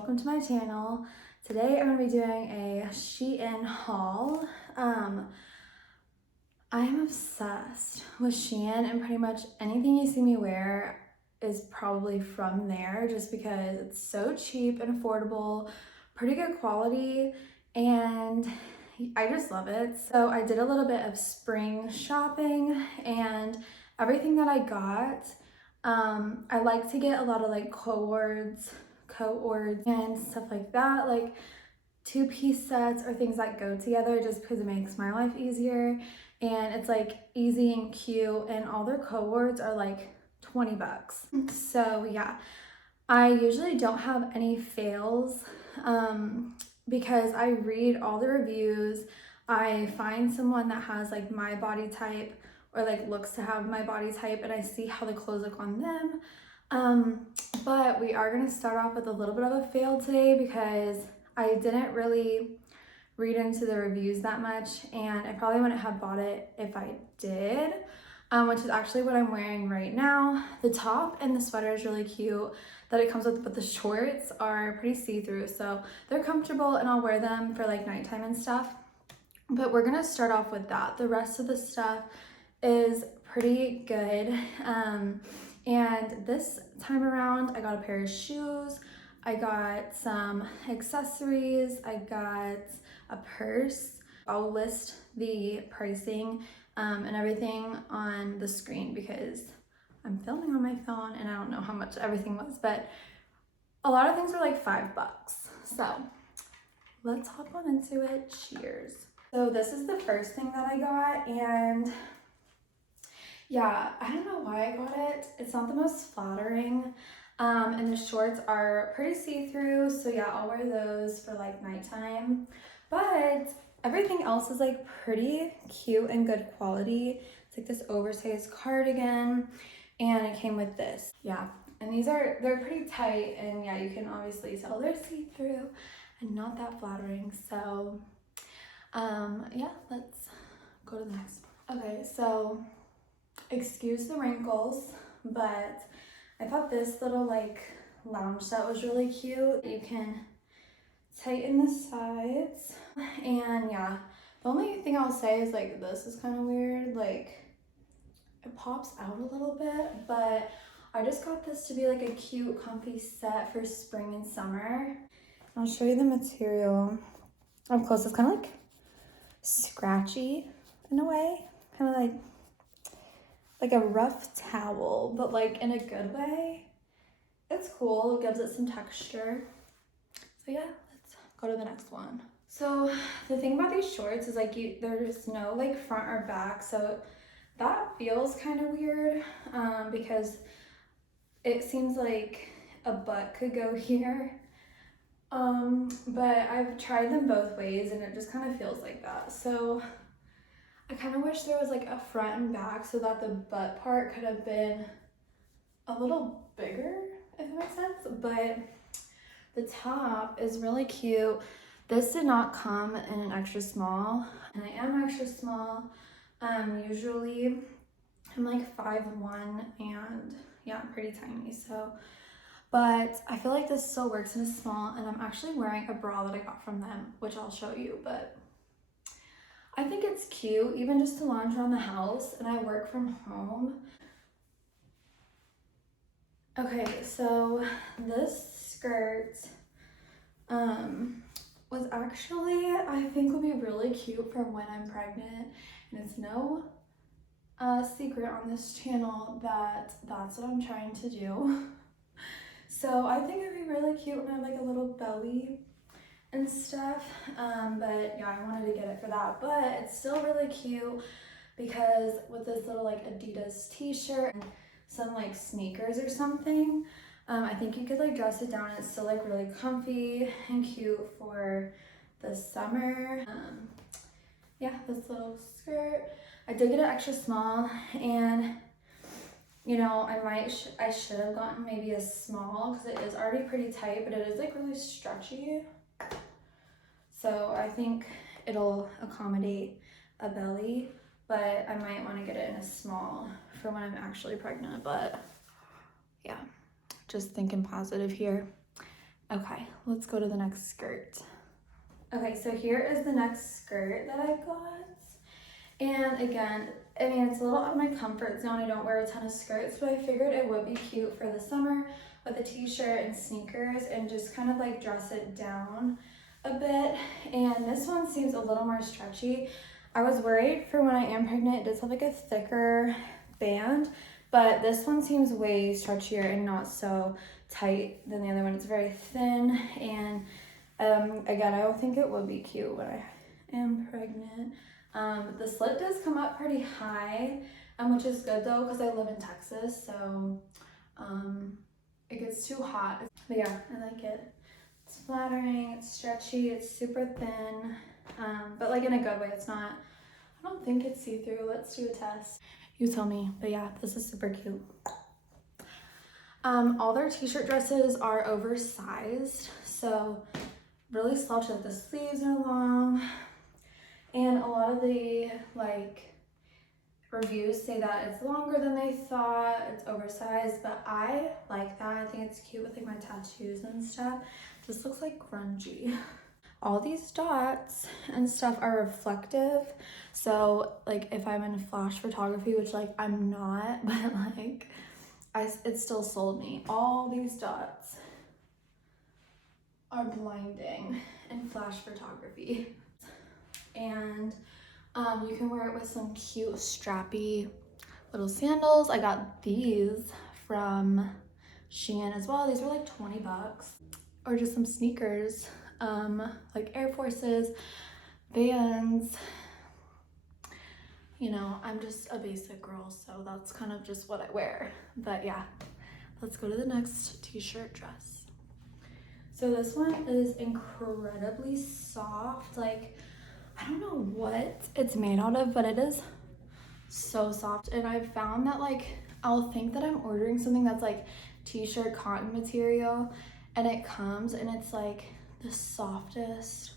welcome to my channel. Today I'm going to be doing a Shein haul. I am obsessed with Shein, and pretty much anything you see me wear is probably from there just because it's so cheap and affordable, pretty good quality, and I just love it. So I did a little bit of spring shopping, and everything that I got, I like to get a lot of like coords and stuff like that, like two-piece sets or things that go together just because it makes my life easier, and it's like easy and cute, and all their coords are like 20 bucks. So yeah, I usually don't have any fails because I read all the reviews. I find someone that has like my body type or like looks to have my body type, and I see how the clothes look on them. But we are going to start off with a little bit of a fail today because I didn't really read into the reviews that much, and I probably wouldn't have bought it if I did, which is actually what I'm wearing right now. The top and the sweater is really cute that it comes with, but the shorts are pretty see-through, so they're comfortable and I'll wear them for like nighttime and stuff. But we're gonna start off with that. The rest of the stuff is pretty good. And this time around, I got a pair of shoes, I got some accessories, I got a purse. I'll list the pricing and everything on the screen because I'm filming on my phone and I don't know how much everything was, but a lot of things were like $5. So let's hop on into it. Cheers. So this is the first thing that I got, and yeah, I don't know why I got it. It's not the most flattering, and the shorts are pretty see-through, so yeah, I'll wear those for like nighttime. But everything else is like pretty cute and good quality. It's like this oversized cardigan, and it came with this. Yeah, and they're pretty tight, and yeah, you can obviously tell they're see-through and not that flattering. So yeah, let's go to the next one. Okay, so excuse the wrinkles, but I thought this little like lounge set was really cute. You can tighten the sides, and yeah, the only thing I'll say is like this is kind of weird, like it pops out a little bit, but I just got this to be like a cute comfy set for spring and summer. I'll show you the material up close. It's kind of like scratchy in a way, kind of like a rough towel, but like in a good way. It's cool, it gives it some texture. So yeah, let's go to the next one. So the thing about these shorts is like there's no like front or back, so that feels kind of weird because it seems like a butt could go here. But I've tried them both ways and it just kind of feels like that. So I kind of wish there was like a front and back so that the butt part could have been a little bigger, if that makes sense. But the top is really cute. This did not come in an extra small, and I am extra small. Usually I'm like 5'1", and yeah, I'm pretty tiny. So, but I feel like this still works in a small, and I'm actually wearing a bra that I got from them, which I'll show you, but I think it's cute, even just to lounge around the house, and I work from home. Okay, so this skirt was actually, I think would be really cute for when I'm pregnant, and it's no secret on this channel that that's what I'm trying to do. So I think it'd be really cute when I have like a little belly and stuff, but yeah, I wanted to get it for that. But it's still really cute because with this little like Adidas t-shirt and some like sneakers or something, I think you could like dress it down and it's still like really comfy and cute for the summer. Yeah, this little skirt, I did get an extra small, and you know, I should have gotten maybe a small because it is already pretty tight, but it is like really stretchy. So I think it'll accommodate a belly, but I might want to get it in a small for when I'm actually pregnant. But yeah, just thinking positive here. Okay, let's go to the next skirt. Okay, so here is the next skirt that I got. And again, I mean, it's a little out of my comfort zone. I don't wear a ton of skirts, but I figured it would be cute for the summer with a t-shirt and sneakers and just kind of like dress it down a bit. And this one seems a little more stretchy. I was worried for when I am pregnant, it does have like a thicker band, but this one seems way stretchier and not so tight than the other one. It's very thin, and again, I don't think it would be cute when I am pregnant. The slit does come up pretty high, which is good though because I live in Texas, so it gets too hot. But yeah, I like it. It's flattering, it's stretchy, it's super thin, but like in a good way. It's not, I don't think it's see-through. Let's do a test. You tell me, but yeah, this is super cute. All their t-shirt dresses are oversized, so really slouchy. Like the sleeves are long, and a lot of the like reviews say that it's longer than they thought, it's oversized, but I like that. I think it's cute with like my tattoos and stuff. Just looks like grungy. All these dots and stuff are reflective, so like if I'm in flash photography, which like I'm not, but like it still sold me. All these dots are blinding in flash photography. And you can wear it with some cute strappy little sandals. I got these from Shein as well. These were like 20 bucks. Or just some sneakers, like Air Forces, Vans. You know, I'm just a basic girl, so that's kind of just what I wear. But yeah, let's go to the next t-shirt dress. So this one is incredibly soft. Like, I don't know what it's made out of, but it is so soft. And I've found that like, I'll think that I'm ordering something that's like t-shirt cotton material, and it comes and it's like the softest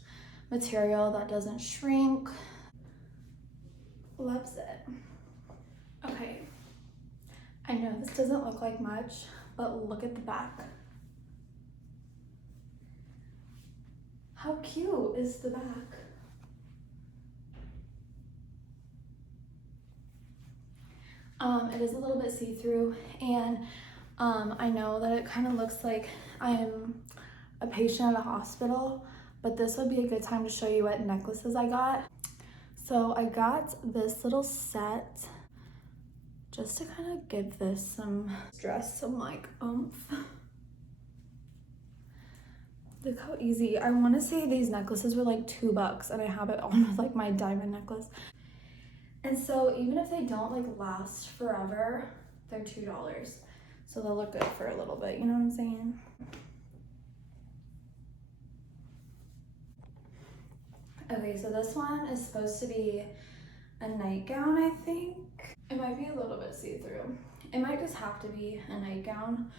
material that doesn't shrink. Loves it. Okay, I know this doesn't look like much, but look at the back. How cute is the back? It is a little bit see-through, and I know that it kind of looks like I am a patient at a hospital, but this would be a good time to show you what necklaces I got. So I got this little set just to kind of give this some dress, some like oomph. Look how easy. I want to say these necklaces were like $2, and I have it on with like my diamond necklace. And so even if they don't like last forever, they're $2. So they'll look good for a little bit, you know what I'm saying? Okay, so this one is supposed to be a nightgown, I think. It might be a little bit see-through. It might just have to be a nightgown.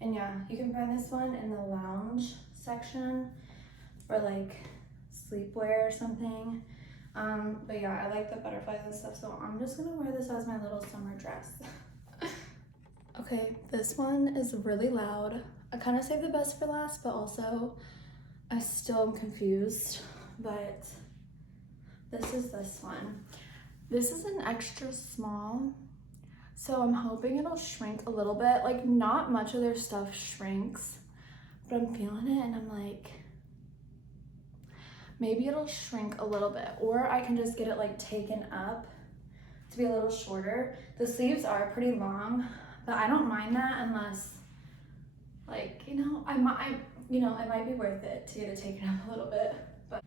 And yeah, you can find this one in the lounge section or like sleepwear or something. But yeah, I like the butterflies and stuff, so I'm just gonna wear this as my little summer dress. Okay, this one is really loud. I kind of saved the best for last, but also I still am confused. But this is this one. This is an extra small, so I'm hoping it'll shrink a little bit. Like, not much of their stuff shrinks, but I'm feeling it and I'm like, maybe it'll shrink a little bit, or I can just get it like taken up to be a little shorter. The sleeves are pretty long, but I don't mind that unless, like, you know, it might be worth it to get it taken up a little bit. But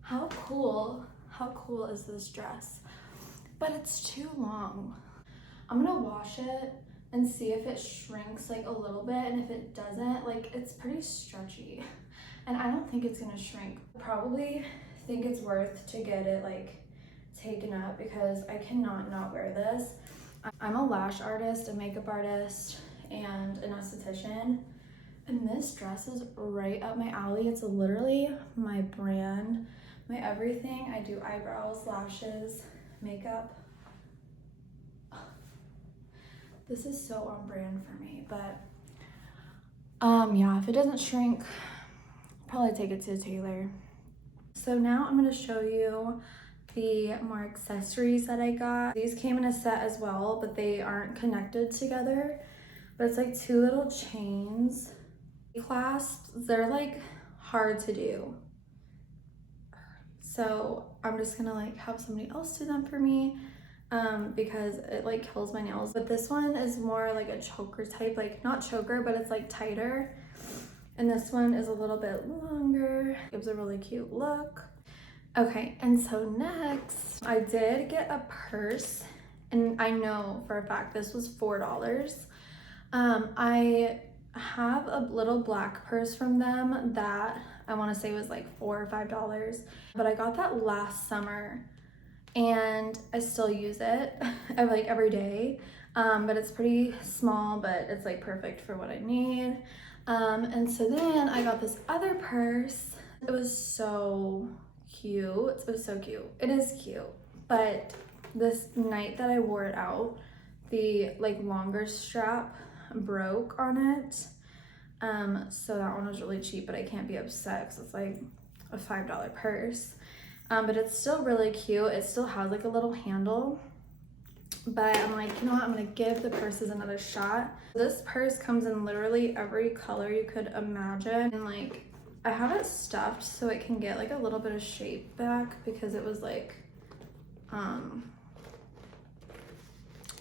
how cool is this dress? But it's too long. I'm gonna wash it and see if it shrinks like a little bit, and if it doesn't, like, it's pretty stretchy. And I don't think it's gonna shrink. Probably think it's worth to get it like taken up because I cannot not wear this. I'm a lash artist, a makeup artist, and an esthetician. And this dress is right up my alley. It's literally my brand, my everything. I do eyebrows, lashes, makeup. This is so on brand for me, but yeah, if it doesn't shrink, I'll probably take it to the tailor. So now I'm gonna show you the more accessories that I got. These came in a set as well, but they aren't connected together. But it's like 2 little chains. Clasps, they're like hard to do. So I'm just gonna like have somebody else do them for me because it like kills my nails. But this one is more like a choker type, like not choker, but it's like tighter. And this one is a little bit longer. Gives a really cute look. Okay, and so next, I did get a purse, and I know for a fact this was $4. I have a little black purse from them that I want to say was like $4 or $5, but I got that last summer, and I still use it like every day. But it's pretty small, but it's like perfect for what I need. And so then I got this other purse. It was so cute. It was so cute. It is cute, but this night that I wore it out, the like longer strap broke on it. So that one was really cheap, but I can't be upset because it's like a $5 purse. But it's still really cute. It still has like a little handle, but I'm like, you know what, I'm gonna give the purses another shot. This purse comes in literally every color you could imagine, and like I have it stuffed so it can get like a little bit of shape back because it was like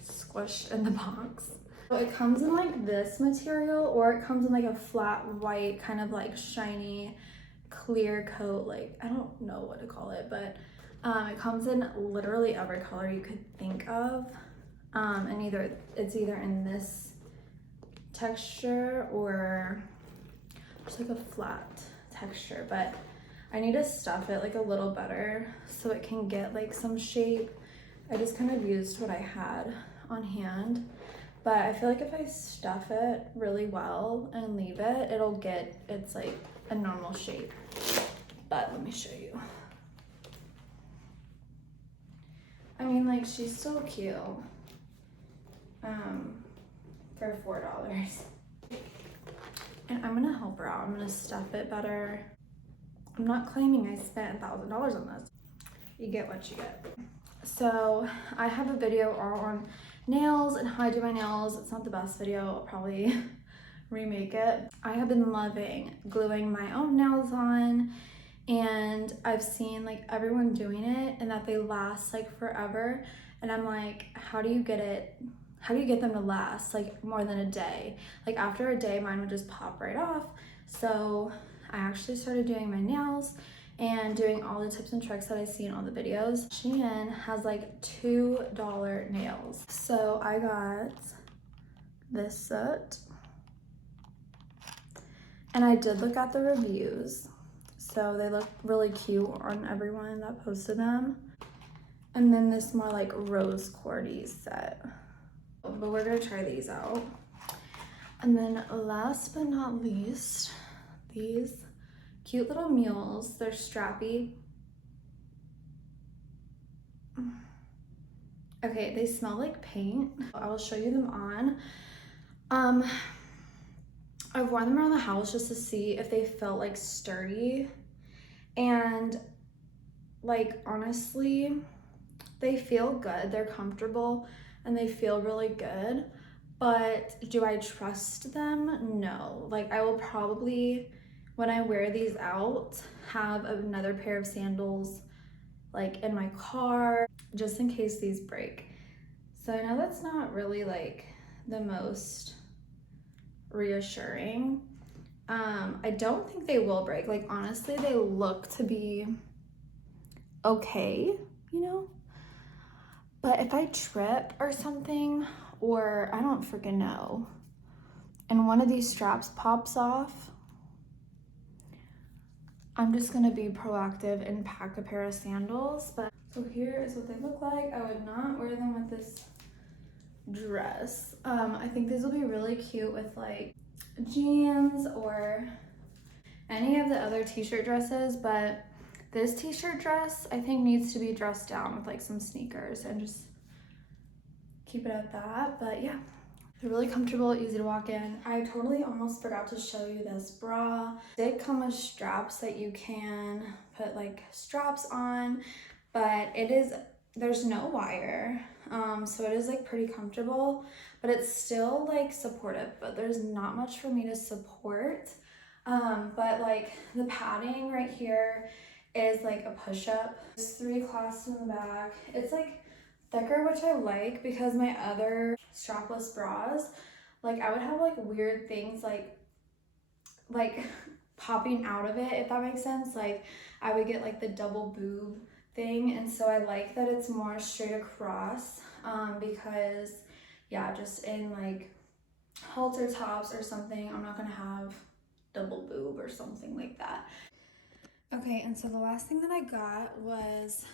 squished in the box. So it comes in like this material, or it comes in like a flat white kind of like shiny clear coat, like I don't know what to call it, but it comes in literally every color you could think of, and it's either in this texture or just like a flat texture, but I need to stuff it like a little better so it can get like some shape. I just kind of used what I had on hand, but I feel like if I stuff it really well and leave it, it's like a normal shape. But let me show you. I mean, like, she's still cute for $4. And I'm gonna help her out. I'm gonna stuff it better. I'm not claiming I spent $1,000 on this. You get what you get. So I have a video all on nails and how I do my nails. It's not the best video. I'll probably remake it. I have been loving gluing my own nails on, and I've seen like everyone doing it and that they last like forever. And I'm like, how do you get them to last like more than a day? Like after a day, mine would just pop right off. So I actually started doing my nails and doing all the tips and tricks that I see in all the videos. Shein has like $2 nails. So I got this set, and I did look at the reviews. So they look really cute on everyone that posted them. And then this more like rose quartzy set. But we're gonna try these out. And then last but not least, these cute little mules. They're strappy. Okay, they smell like paint. I will show you them on. I've worn them around the house just to see if they felt like sturdy. And like honestly, they feel good. They're comfortable and they feel really good. But do I trust them? No. Like I will probably, when I wear these out, have another pair of sandals like in my car just in case these break. So I know that's not really like the most reassuring. I don't think they will break. Like honestly, they look to be okay, you know? But if I trip or something, or I don't freaking know, and one of these straps pops off, I'm just gonna be proactive and pack a pair of sandals. But so here is what they look like. I would not wear them with this dress. I think these will be really cute with like jeans or any of the other t-shirt dresses, but this t-shirt dress I think needs to be dressed down with like some sneakers and just keep it at that. But yeah, They're really comfortable, easy to walk in. I totally almost forgot to show you this bra. They come with straps that you can put like straps on, but there's no wire. So it is like pretty comfortable, but it's still like supportive, but there's not much for me to support. But like the padding right here is like a push-up. There's 3 clasps in the back. It's like thicker, which I like because my other strapless bras, like I would have like weird things like popping out of it, if that makes sense. Like I would get like the double boob thing, and so I like that it's more straight across, because yeah, just in like halter tops or something, I'm not gonna have double boob or something like that. Okay, and so the last thing that I got was,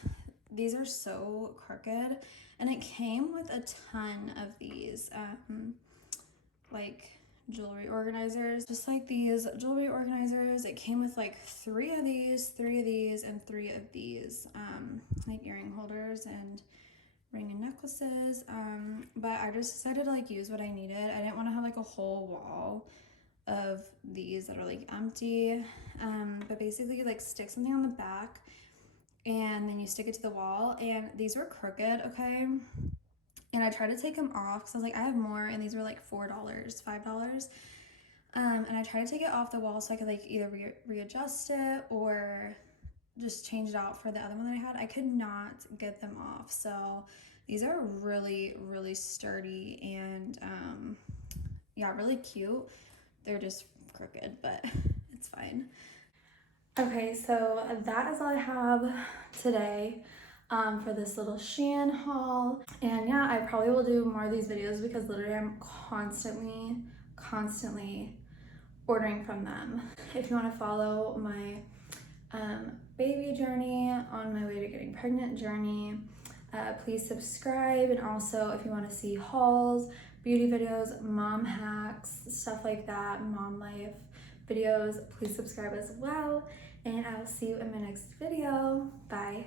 these are so crooked, and it came with a ton of these like jewelry organizers. Just like these jewelry organizers, it came with like 3 of these, 3 of these, and 3 of these like earring holders and ring and necklaces. But I just decided to like use what I needed. I didn't want to have like a whole wall of these that are like empty. But basically you like stick something on the back and then you stick it to the wall, and these were crooked, okay? And I tried to take them off because I was like, I have more, and these were like $4, $5. And I tried to take it off the wall so I could like either readjust it or just change it out for the other one that I had. I could not get them off. So these are really, really sturdy and yeah, really cute. They're just crooked, but it's fine. Okay, so that is all I have today for this little Shein haul. And yeah, I probably will do more of these videos because literally I'm constantly ordering from them. If you want to follow my baby journey, on my way to getting pregnant journey, please subscribe. And also if you want to see hauls, beauty videos, mom hacks, stuff like that, mom life videos, please subscribe as well. And I will see you in my next video. Bye.